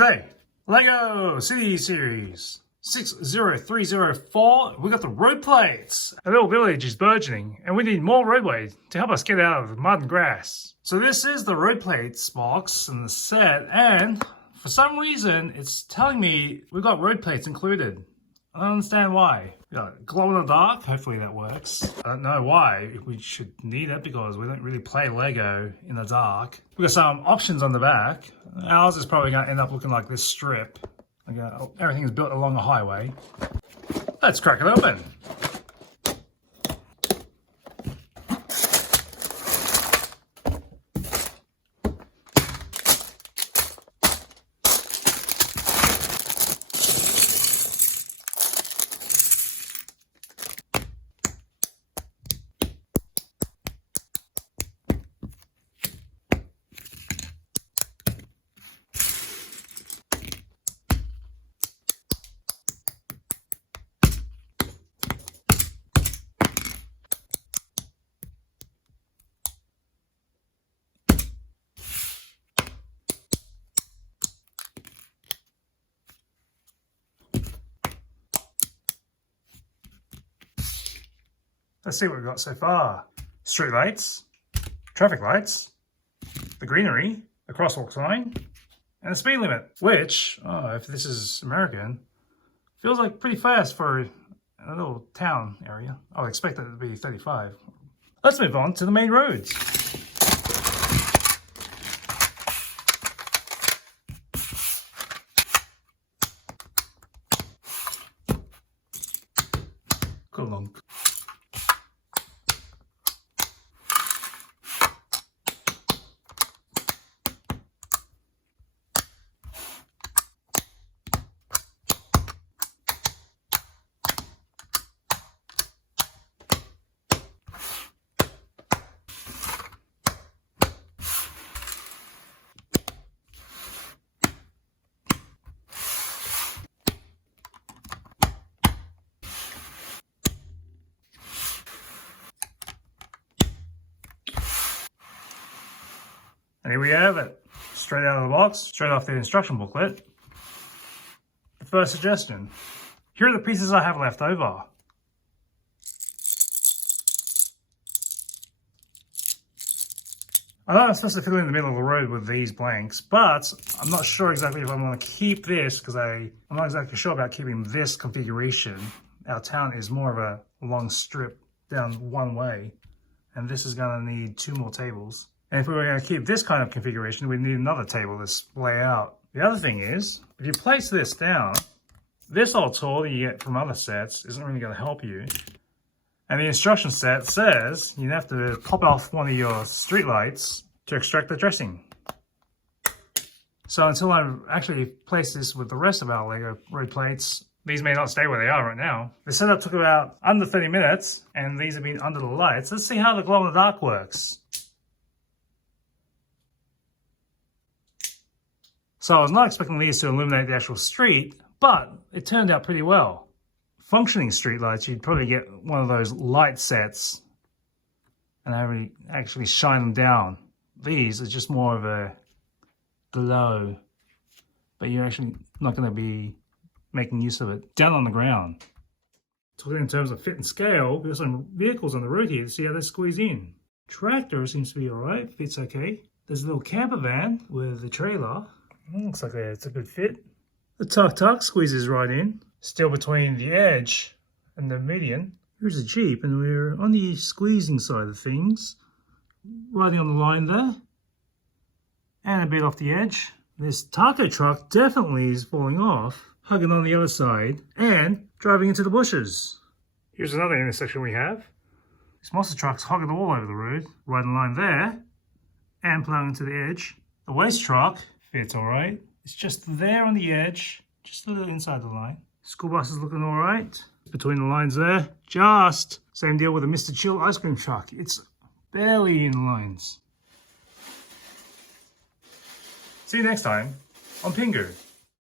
G'day, LEGO City Series 60304. We got the road plates. Our little village is burgeoning and we need more roadways to help us get out of the mud and grass. So this is the road plates box in the set, and for some reason it's telling me we've got road plates included. I don't understand why. We got glow in the dark, hopefully that works. I don't know why we should need it because we don't really play Lego in the dark. We've got some options on the back. Ours is probably going to end up looking like this strip. Everything is built along a highway. Let's crack it open. Let's see what we've got so far. Street lights, traffic lights, the greenery, the crosswalk sign, and the speed limit, which, if this is American, feels like pretty fast for a little town area. I would expect it to be 35. Let's move on to the main roads. Go along. And here we have it, straight out of the box, straight off the instruction booklet. The first suggestion. Here are the pieces I have left over. I know I'm supposed to fill in the middle of the road with these blanks, but I'm not sure exactly if I'm going to keep this because I'm not exactly sure about keeping this configuration. Our town is more of a long strip down one way, and this is going to need 2 more tables. And if we were going to keep this kind of configuration, we'd need another table to splay out. The other thing is, if you place this down, this old tool that you get from other sets isn't really going to help you. And the instruction set says you have to pop off one of your street lights to extract the dressing. So until I actually place this with the rest of our Lego road plates, these may not stay where they are right now. The setup took about under 30 minutes, and these have been under the lights. Let's see how the glow in the dark works. So I was not expecting these to illuminate the actual street, but it turned out pretty well. Functioning street lights, you'd probably get one of those light sets and actually shine them down. These are just more of a glow, but you're actually not going to be making use of it down on the ground. Talking in terms of fit and scale, we've got some vehicles on the road here to see how they squeeze in. Tractor seems to be alright, fits okay. There's a little camper van with a trailer. Looks like it's a good fit. The tuk-tuk squeezes right in, still between the edge and the median. Here's a Jeep, and we're on the squeezing side of things. Riding on the line there. And a bit off the edge. This taco truck definitely is falling off, hugging on the other side, and driving into the bushes. Here's another intersection we have. This monster truck's hogging the wall over the road, riding the line there, and plowing into the edge. The waste truck fits alright. It's just there on the edge, just a little inside the line. School bus is looking alright. Between the lines there, just. Same deal with the Mr. Chill ice cream truck. It's barely in the lines. See you next time on Pingu.